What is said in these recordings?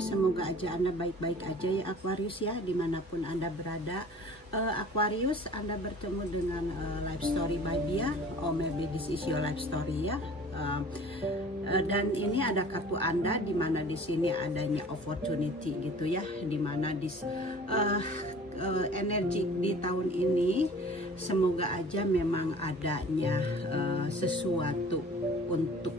Aquarius, semoga aja Anda baik-baik aja ya Aquarius ya, dimanapun Anda berada. Aquarius, Anda bertemu dengan life story by Bia, or maybe this is your life story ya. Dan ini ada kartu Anda, dimana di sini adanya opportunity gitu ya, dimana energi di tahun ini semoga aja memang adanya sesuatu untuk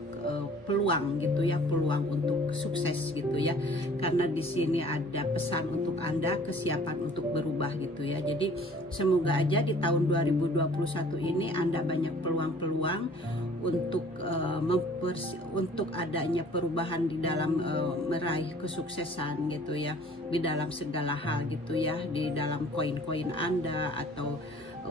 peluang gitu ya, peluang untuk sukses gitu ya, karena di sini ada pesan untuk Anda, kesiapan untuk berubah gitu ya. Jadi semoga aja di tahun 2021 ini Anda banyak peluang-peluang untuk adanya perubahan di dalam meraih kesuksesan gitu ya, di dalam segala hal gitu ya, di dalam koin-koin Anda atau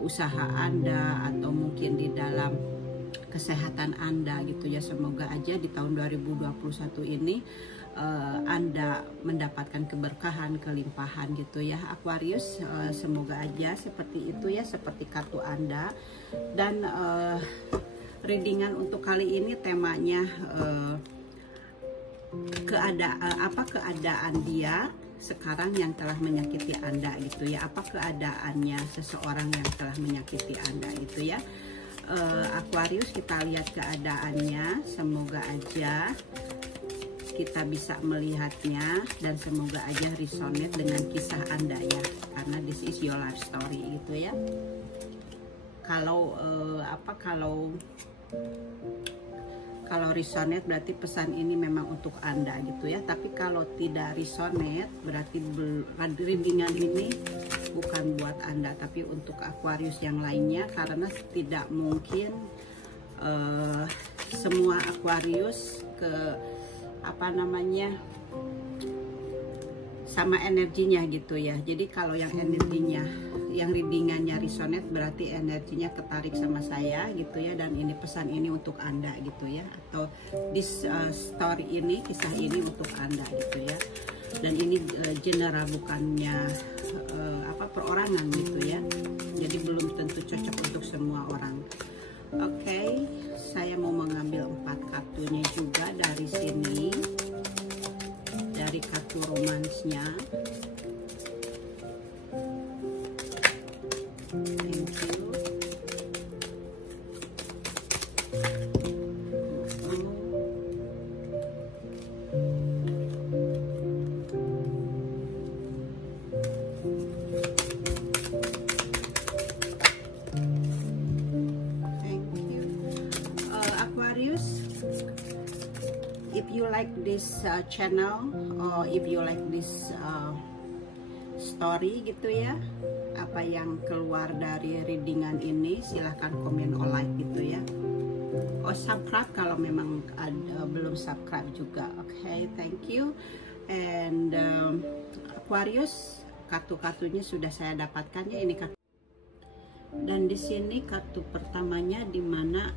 usaha Anda, atau mungkin di dalam kesehatan Anda gitu ya. Semoga aja di tahun 2021 ini Anda mendapatkan keberkahan, kelimpahan gitu ya Aquarius. Semoga aja seperti itu ya, seperti kartu Anda. Dan readingan untuk kali ini temanya keadaan dia sekarang yang telah menyakiti Anda gitu ya. Apa keadaannya seseorang yang telah menyakiti Anda gitu ya. Aquarius, kita lihat keadaannya, semoga aja kita bisa melihatnya dan semoga aja resonate dengan kisah Anda ya, karena this is your life story gitu ya. Kalau kalau resonate berarti pesan ini memang untuk Anda gitu ya. Tapi kalau tidak resonate berarti readingan ini bukan buat Anda, tapi untuk Aquarius yang lainnya, karena tidak mungkin semua Aquarius sama energinya gitu ya. Jadi kalau yang energinya, yang readingannya resonate berarti energinya ketarik sama saya gitu ya, dan ini pesan ini untuk Anda gitu ya, atau this story ini, kisah ini untuk Anda gitu ya. Dan ini general, bukannya perorangan gitu ya, jadi belum tentu cocok untuk semua orang. Oke, saya mau mengambil 4 kartunya juga dari sini, dari kartu romansnya. Thank you. If you like this channel, or if you like this story gitu ya, apa yang keluar dari readingan ini, silahkan komen or like gitu ya, or subscribe kalau memang belum subscribe juga. Okay, thank you. And Aquarius, kartu-kartunya sudah saya dapatkan ya, ini kartu. Dan di sini kartu pertamanya, dimana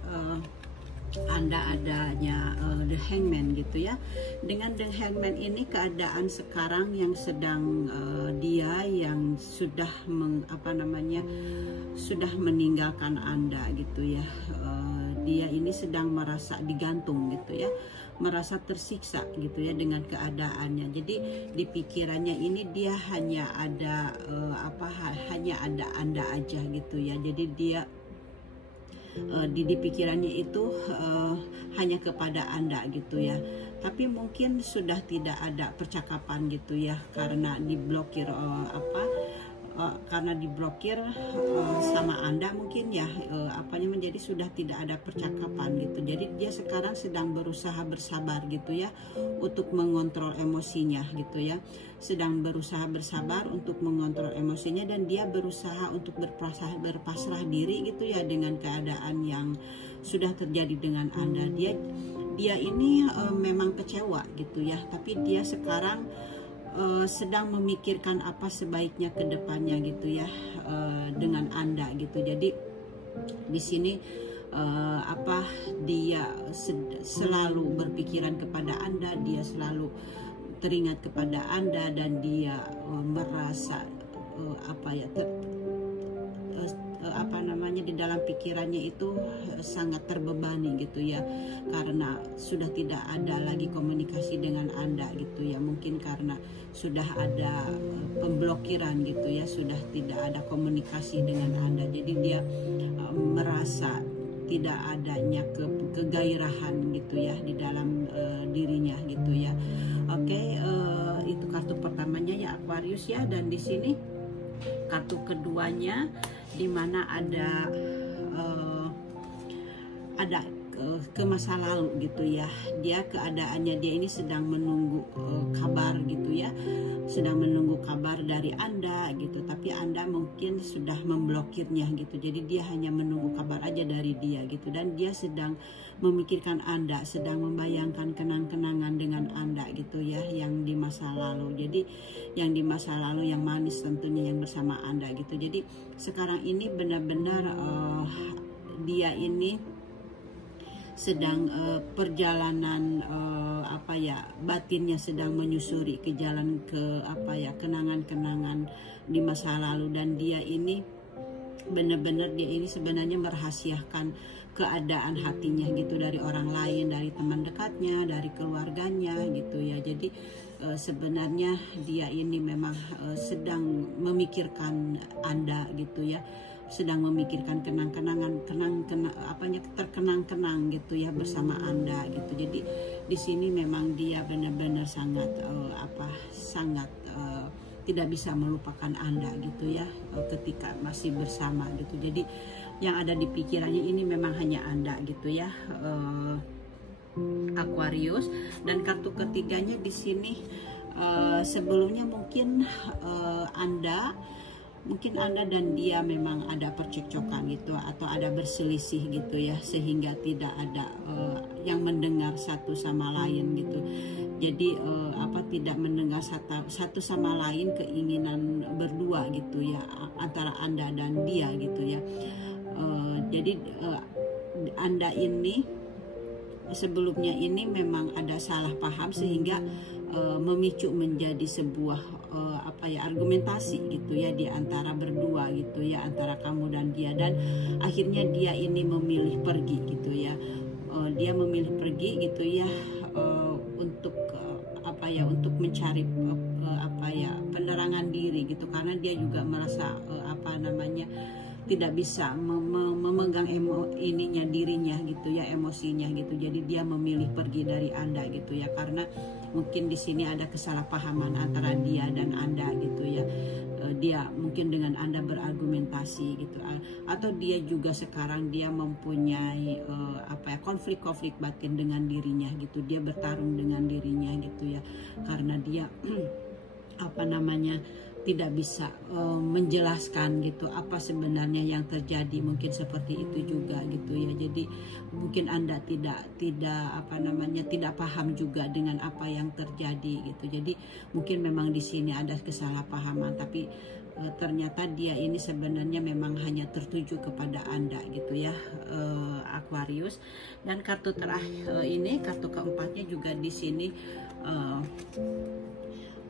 Anda adanya the Hangman gitu ya. Dengan the Hangman ini keadaan sekarang yang sedang dia yang sudah sudah meninggalkan Anda gitu ya. Dia ini sedang merasa digantung gitu ya, merasa tersiksa gitu ya dengan keadaannya. Jadi di pikirannya ini dia hanya ada hanya ada Anda aja gitu ya. Jadi dia di pikirannya itu hanya kepada Anda gitu ya. Tapi mungkin sudah tidak ada percakapan gitu ya, karena diblokir sama Anda mungkin ya, menjadi sudah tidak ada percakapan gitu. Jadi dia sekarang sedang berusaha bersabar gitu ya, untuk mengontrol emosinya gitu ya, sedang berusaha bersabar untuk mengontrol emosinya, dan dia berusaha untuk berpasrah diri gitu ya dengan keadaan yang sudah terjadi dengan Anda. Dia ini memang kecewa gitu ya, tapi dia sekarang sedang memikirkan apa sebaiknya ke depannya gitu ya, dengan Anda gitu. Jadi di sini dia selalu berpikiran kepada Anda, dia selalu teringat kepada Anda, dan dia merasa di dalam pikirannya itu sangat terbebani gitu ya, karena sudah tidak ada lagi komunikasi dengan Anda gitu ya, mungkin karena sudah ada pemblokiran gitu ya, sudah tidak ada komunikasi dengan Anda, jadi dia merasa tidak adanya kegairahan gitu ya di dalam dirinya gitu ya. Oke, itu kartu pertamanya ya Aquarius ya, dan di sini kartu keduanya di mana ada ke masa lalu gitu ya. Dia keadaannya dia ini sedang menunggu kabar gitu ya, sedang menunggu kabar dari Anda gitu, tapi Anda mungkin sudah memblokirnya gitu, jadi dia hanya menunggu kabar aja dari dia gitu, dan dia sedang memikirkan Anda, sedang membayangkan kenang-kenangan dengan Anda gitu ya, yang di masa lalu. Jadi yang di masa lalu yang manis tentunya yang bersama Anda gitu. Jadi sekarang ini benar-benar dia ini sedang perjalanan batinnya sedang menyusuri ke jalan ke kenangan-kenangan di masa lalu, dan dia ini benar-benar dia ini sebenarnya merahasiakan keadaan hatinya gitu dari orang lain, dari teman dekatnya, dari keluarganya gitu ya. Jadi sebenarnya dia ini memang sedang memikirkan Anda gitu ya, sedang memikirkan terkenang-kenang gitu ya bersama Anda gitu. Jadi di sini memang dia benar-benar sangat tidak bisa melupakan Anda gitu ya ketika masih bersama gitu. Jadi yang ada di pikirannya ini memang hanya Anda gitu ya, Aquarius. Dan kartu ketiganya di sini sebelumnya mungkin Anda dan dia memang ada percekcokan gitu, atau ada berselisih gitu ya, sehingga tidak ada yang mendengar satu sama lain gitu. Jadi tidak mendengar satu sama lain keinginan berdua gitu ya, antara Anda dan dia gitu ya. Jadi Anda ini sebelumnya ini memang ada salah paham sehingga memicu menjadi sebuah argumentasi gitu ya di antara berdua gitu ya, antara kamu dan dia, dan akhirnya dia ini memilih pergi gitu ya. Dia memilih pergi gitu ya untuk mencari penerangan diri gitu, karena dia juga merasa tidak bisa memegang dirinya gitu ya, emosinya gitu. Jadi dia memilih pergi dari Anda gitu ya, karena mungkin di sini ada kesalahpahaman antara dia dan Anda gitu ya. Dia mungkin dengan Anda berargumentasi gitu, atau dia juga sekarang dia mempunyai konflik-konflik batin dengan dirinya gitu. Dia bertarung dengan dirinya gitu ya, karena dia tidak bisa menjelaskan gitu apa sebenarnya yang terjadi, mungkin seperti itu juga gitu ya. Jadi mungkin Anda tidak paham juga dengan apa yang terjadi gitu. Jadi mungkin memang di sini ada kesalahpahaman, tapi ternyata dia ini sebenarnya memang hanya tertuju kepada Anda gitu ya, Aquarius. Dan kartu terakhir ini, kartu keempatnya juga di sini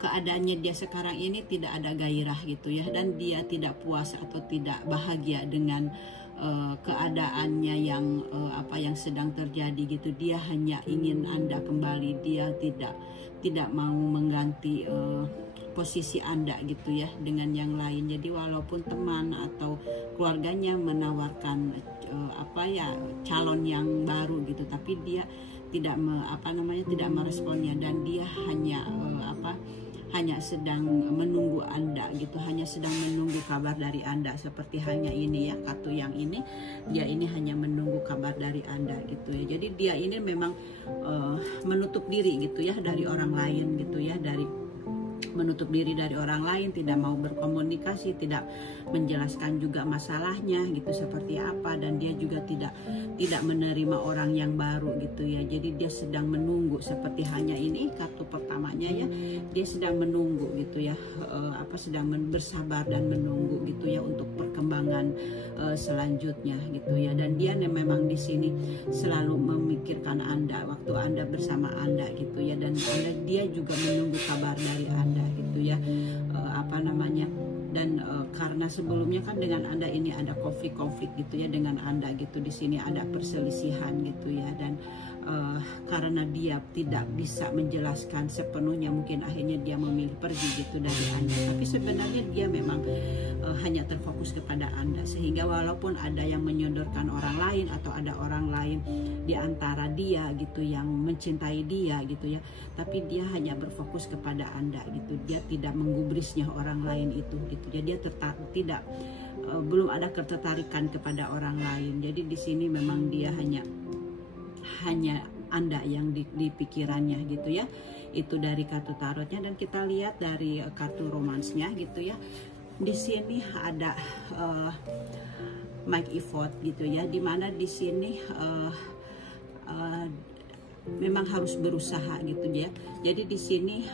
keadaannya dia sekarang ini tidak ada gairah gitu ya, dan dia tidak puas atau tidak bahagia dengan keadaannya yang sedang terjadi gitu. Dia hanya ingin Anda kembali, dia tidak mau mengganti posisi Anda gitu ya dengan yang lain. Jadi walaupun teman atau keluarganya menawarkan calon yang baru gitu, tapi dia tidak meresponnya, dan dia hanya sedang menunggu Anda gitu, hanya sedang menunggu kabar dari Anda, seperti hanya ini ya, kartu yang ini, dia ini hanya menunggu kabar dari Anda gitu ya. Jadi dia ini memang menutup diri gitu ya dari orang lain gitu ya, menutup diri dari orang lain, tidak mau berkomunikasi, tidak menjelaskan juga masalahnya gitu seperti apa, dan dia juga tidak menerima orang yang baru gitu ya. Jadi dia sedang menunggu, seperti hanya ini kartu pertamanya ya, dia sedang menunggu gitu ya, sedang bersabar dan menunggu gitu ya untuk perkembangan selanjutnya gitu ya. Dan dia memang di sini selalu memikirkan Anda waktu Anda bersama Anda gitu ya, dan dia juga menunggu kabar dari Anda gitu ya, Dan karena sebelumnya kan dengan Anda ini ada konflik-konflik gitu ya dengan Anda gitu, di sini ada perselisihan gitu ya, dan karena dia tidak bisa menjelaskan sepenuhnya, mungkin akhirnya dia memilih pergi gitu dari Anda. Tapi sebenarnya dia memang hanya terfokus kepada Anda, sehingga walaupun ada yang menyodorkan orang lain atau ada orang lain di antara dia gitu yang mencintai dia gitu ya, tapi dia hanya berfokus kepada Anda gitu. Dia tidak menggubrisnya orang lain itu gitu. Jadi dia tidak belum ada ketertarikan kepada orang lain. Jadi di sini memang dia hanya Anda yang di pikirannya gitu ya. Itu dari kartu tarotnya. Dan kita lihat dari kartu romansnya gitu ya. Di sini ada make effort gitu ya, dimana di sini memang harus berusaha gitu ya. Jadi di sini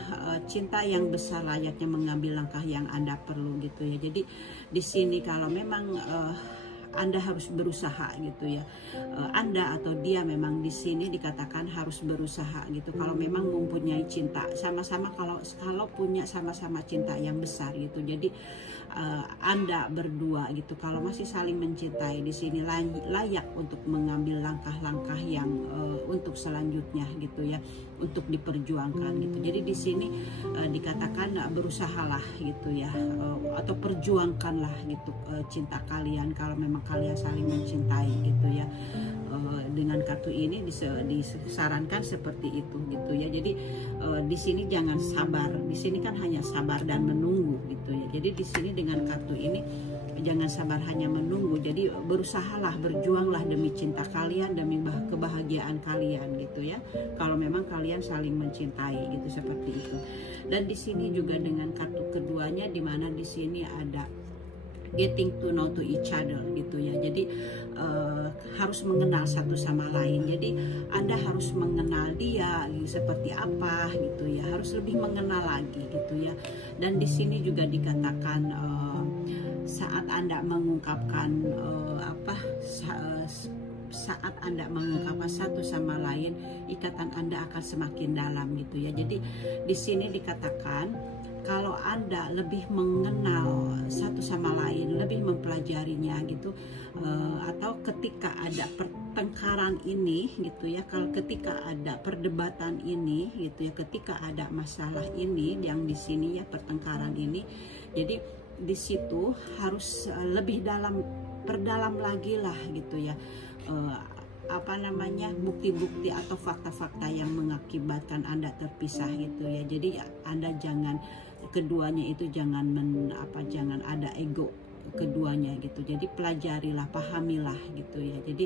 cinta yang besar layaknya mengambil langkah yang Anda perlu gitu ya. Jadi di sini kalau memang Anda harus berusaha gitu ya. Anda atau dia memang di sini dikatakan harus berusaha gitu. Kalau memang mempunyai cinta sama-sama, kalau punya sama-sama cinta yang besar gitu. Jadi Anda berdua gitu, kalau masih saling mencintai, di sini layak untuk mengambil langkah-langkah yang untuk selanjutnya gitu ya, untuk diperjuangkan gitu. Jadi di sini dikatakan berusahalah gitu ya, atau perjuangkanlah gitu cinta kalian kalau memang kalian saling mencintai gitu ya. Dengan kartu ini disarankan seperti itu gitu ya. Jadi di sini jangan sabar, di sini kan hanya sabar dan menunggu gitu ya. Jadi di sini dengan kartu ini jangan sabar hanya menunggu, jadi berusahalah, berjuanglah demi cinta kalian, demi kebahagiaan kalian gitu ya, kalau memang kalian saling mencintai gitu, seperti itu. Dan di sini juga dengan kartu keduanya, dimana di sini ada getting to know to each other gitu ya. Jadi harus mengenal satu sama lain. Jadi Anda harus mengenal dia seperti apa gitu ya, harus lebih mengenal lagi gitu ya. Dan di sini juga dikatakan saat Anda mengungkapkan saat Anda mengungkapkan satu sama lain, ikatan Anda akan semakin dalam gitu ya. Jadi di sini dikatakan kalau Anda lebih mengenal satu sama lain, lebih mempelajarinya gitu, atau ketika ada pertengkaran ini gitu ya, kalau ketika ada perdebatan ini gitu ya, ketika ada masalah ini yang di sini ya, pertengkaran ini, jadi di situ harus lebih perdalam lagi lah gitu ya, bukti-bukti atau fakta-fakta yang mengakibatkan Anda terpisah gitu ya. Jadi Anda jangan, keduanya itu jangan ada ego keduanya gitu. Jadi pelajarilah, pahamilah gitu ya. Jadi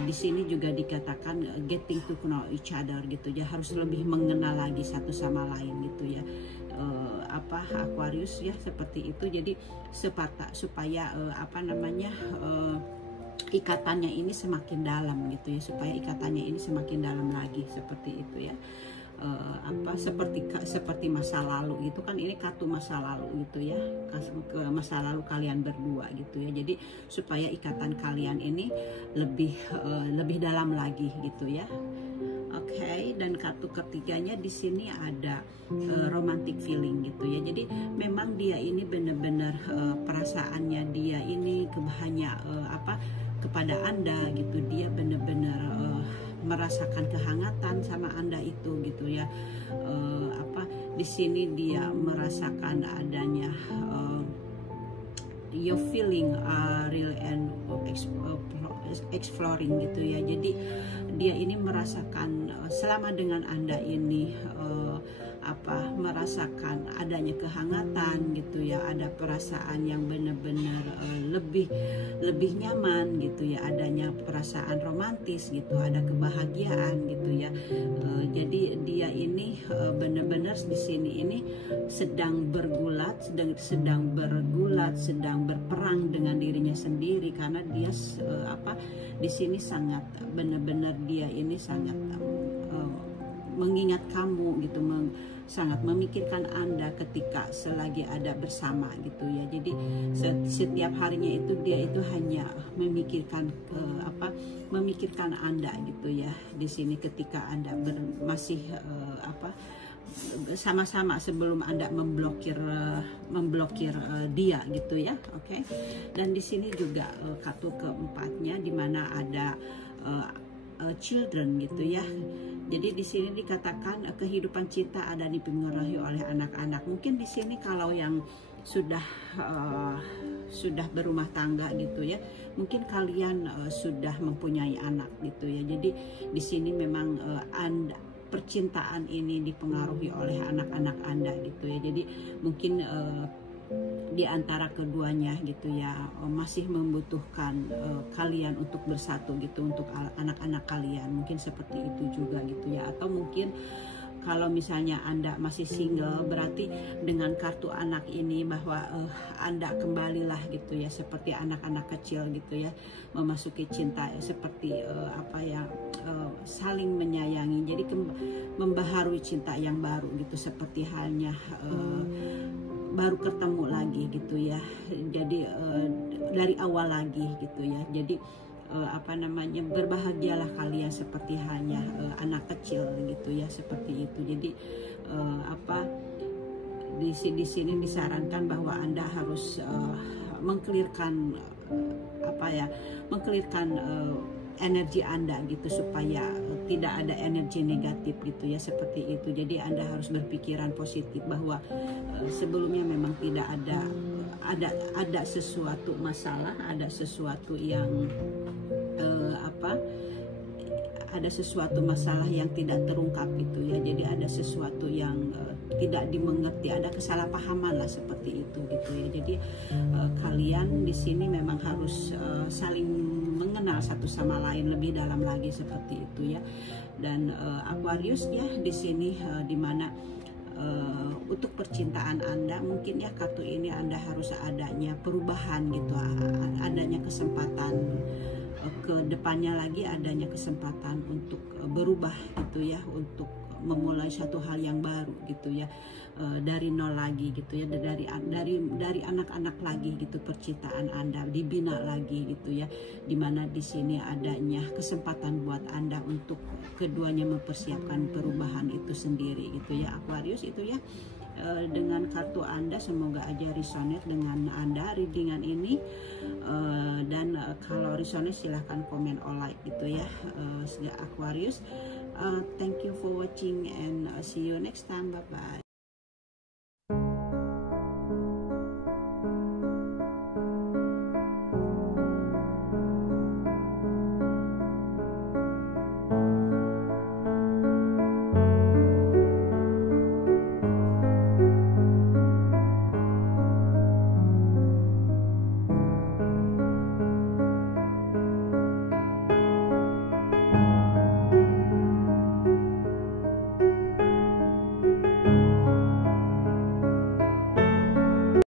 di sini juga dikatakan getting to know each other gitu ya, harus lebih mengenal lagi satu sama lain gitu ya. Aquarius ya, seperti itu. Jadi supaya ikatannya ini semakin dalam gitu ya, supaya ikatannya ini semakin dalam lagi, seperti itu ya. Seperti masa lalu gitu kan, ini kartu masa lalu gitu ya, ke masa lalu kalian berdua gitu ya. Jadi supaya ikatan kalian ini lebih dalam lagi gitu ya. Oke, dan kartu ketiganya di sini ada romantic feeling gitu ya. Jadi memang dia ini benar-benar perasaannya dia ini hanya kepada Anda gitu. Dia benar-benar merasakan kehangatan sama Anda itu gitu ya. Di sini dia merasakan adanya your feeling real and exploring gitu ya. Jadi dia ini merasakan selama dengan Anda ini merasakan adanya kehangatan gitu ya, ada perasaan yang benar-benar lebih nyaman gitu ya, adanya perasaan romantis gitu, ada kebahagiaan gitu ya. Jadi dia ini benar-benar di sini ini sedang berperang dengan dirinya sendiri, karena dia di sini sangat benar-benar dia ini sangat mengingat kamu gitu, sangat memikirkan Anda ketika selagi ada bersama gitu ya. Jadi setiap harinya itu dia itu hanya memikirkan memikirkan Anda gitu ya. Di sini ketika Anda masih sama-sama sebelum Anda memblokir dia gitu ya. Oke. Dan di sini juga kartu keempatnya di mana ada children gitu ya. Jadi di sini dikatakan kehidupan cinta ada dipengaruhi oleh anak-anak. Mungkin di sini kalau yang sudah berumah tangga gitu ya, mungkin kalian sudah mempunyai anak gitu ya. Jadi di sini memang percintaan ini dipengaruhi oleh anak-anak Anda gitu ya. Jadi mungkin di antara keduanya gitu ya masih membutuhkan kalian untuk bersatu gitu untuk anak-anak kalian, mungkin seperti itu juga gitu ya. Atau mungkin kalau misalnya Anda masih single, berarti dengan kartu anak ini bahwa Anda kembalilah gitu ya seperti anak-anak kecil gitu ya, memasuki cinta seperti saling menyayangi. Jadi membaharui cinta yang baru gitu, seperti halnya baru ketemu lagi gitu ya. Jadi dari awal lagi gitu ya. Jadi berbahagialah kalian seperti hanya anak kecil gitu ya, seperti itu. Jadi di sini disarankan bahwa Anda harus mengklirkan energi Anda gitu, supaya tidak ada energi negatif gitu ya, seperti itu. Jadi Anda harus berpikiran positif bahwa sebelumnya memang tidak ada sesuatu masalah, ada sesuatu yang ada sesuatu masalah yang tidak terungkap gitu ya. Jadi ada sesuatu yang tidak dimengerti, ada kesalahpahaman lah seperti itu gitu ya. Jadi kalian di sini memang harus saling mengenal satu sama lain lebih dalam lagi seperti itu ya. Dan Aquarius ya di sini dimana untuk percintaan Anda, mungkin ya kartu ini Anda harus adanya perubahan gitu, adanya kesempatan ke depannya lagi, adanya kesempatan untuk berubah gitu ya, untuk memulai satu hal yang baru gitu ya, dari nol lagi gitu ya, dari anak-anak lagi gitu, percintaan Anda dibina lagi gitu ya, dimana di sini adanya kesempatan buat Anda untuk keduanya mempersiapkan perubahan itu sendiri gitu ya Aquarius itu ya. Dengan kartu Anda semoga aja resonate dengan Anda readingan ini, dan kalau resonate silahkan komen or like gitu ya Aquarius. Thank you for watching and see you next time, bye bye.